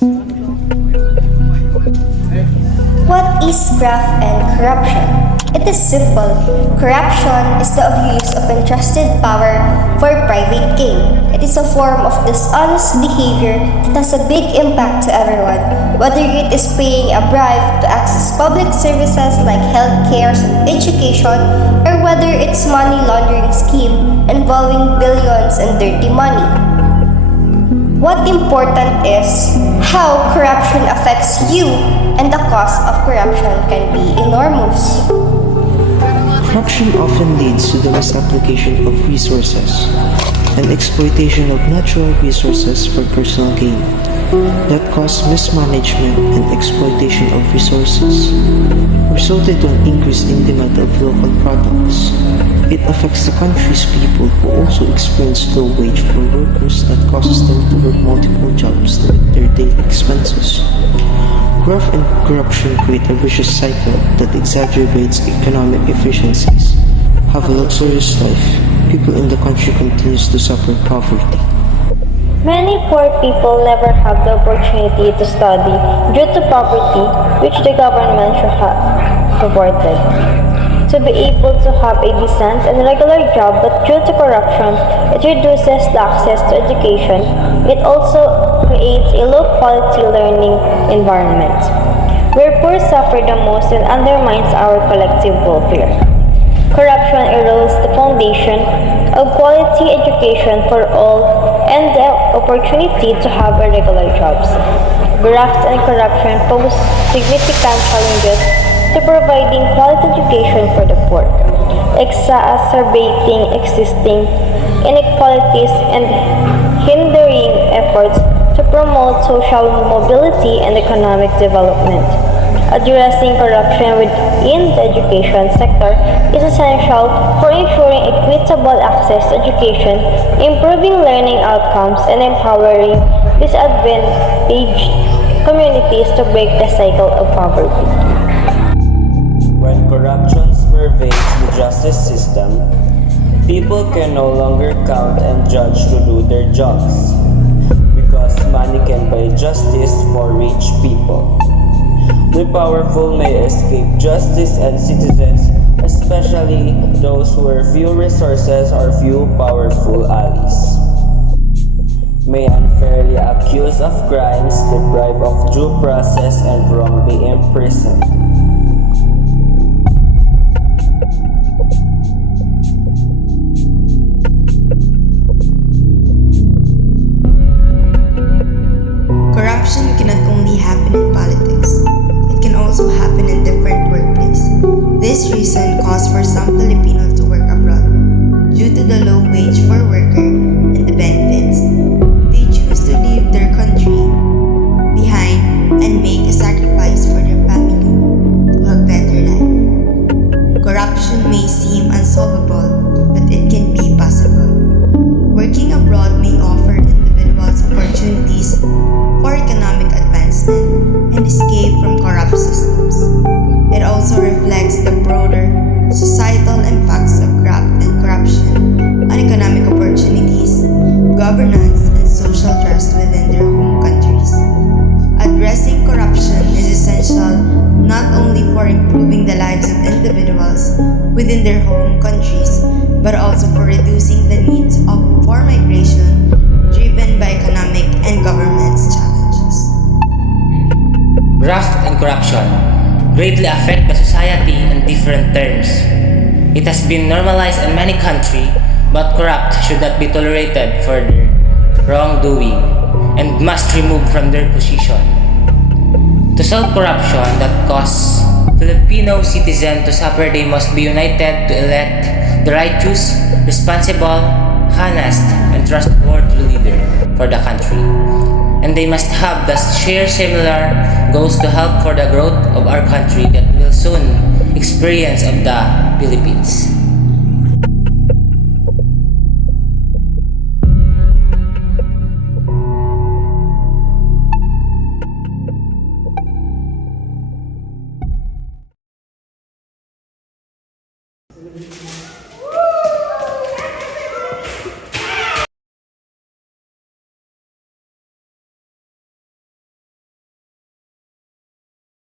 What is graft and corruption? It is simple. Corruption is the abuse of entrusted power for private gain. It is a form of dishonest behavior that has a big impact to everyone, whether it is paying a bribe to access public services like healthcare and education, or whether it's money laundering scheme involving billions in dirty money. What important is how corruption affects you, and the cost of corruption can be enormous. Corruption often leads to the misapplication of resources and exploitation of natural resources for personal gain that cause mismanagement and exploitation of resources, resulted to an increase in demand of local products. It affects the country's people who also experience low wage for workers that causes them to work multiple jobs to meet their daily expenses. Graft and corruption create a vicious cycle that exacerbates economic efficiencies. Have a luxurious life, people in the country continues to suffer poverty. Many poor people never have the opportunity to study due to poverty, which the government should have supported. To be able to have a decent and regular job, but due to corruption, it reduces the access to education. It also creates a low-quality learning environment, where poor suffer the most and undermines our collective welfare. Corruption erodes the foundation of quality education for all and the opportunity to have regular jobs. Graft and corruption pose significant challenges to providing quality education for the poor, exacerbating existing inequalities and hindering efforts to promote social mobility and economic development. Addressing corruption within the education sector is essential for ensuring equitable access to education, improving learning outcomes, and empowering disadvantaged communities to break the cycle of poverty. When corruption pervades the justice system, people can no longer count and judge to do their jobs, because money can buy justice for rich people. The powerful may escape justice, and citizens, especially those who have few resources or few powerful allies, may unfairly accused of crimes, deprived of due process, and wrongly imprisoned. Corruption cannot only happen in politics, it can also happen in different workplaces. This reason caused for some Filipinos to work abroad. Due to the low wage for worker and the benefits, they choose to leave their country behind and make a sacrifice for their family to have better life. Corruption may seem unsolvable, but it can be possible. Working abroad may offer individuals opportunities for economic advancement and escape from corrupt systems. It also reflects the broader societal impacts of graft and corruption on economic opportunities, governance, and social trust within their home countries. Addressing corruption is essential not only for improving the lives of individuals within their home countries, but also for reducing the needs for migration driven by economic and government's challenges. Graft and corruption greatly affect the society in different terms. It has been normalized in many countries, but corrupt should not be tolerated for their wrongdoing and must remove from their position. To solve corruption that causes Filipino citizens to suffer, they must be united to elect the righteous, responsible, honest, and trustworthy leader for the country. And they must have the share similar goals to help for the growth of our country that will soon experience of the Philippines.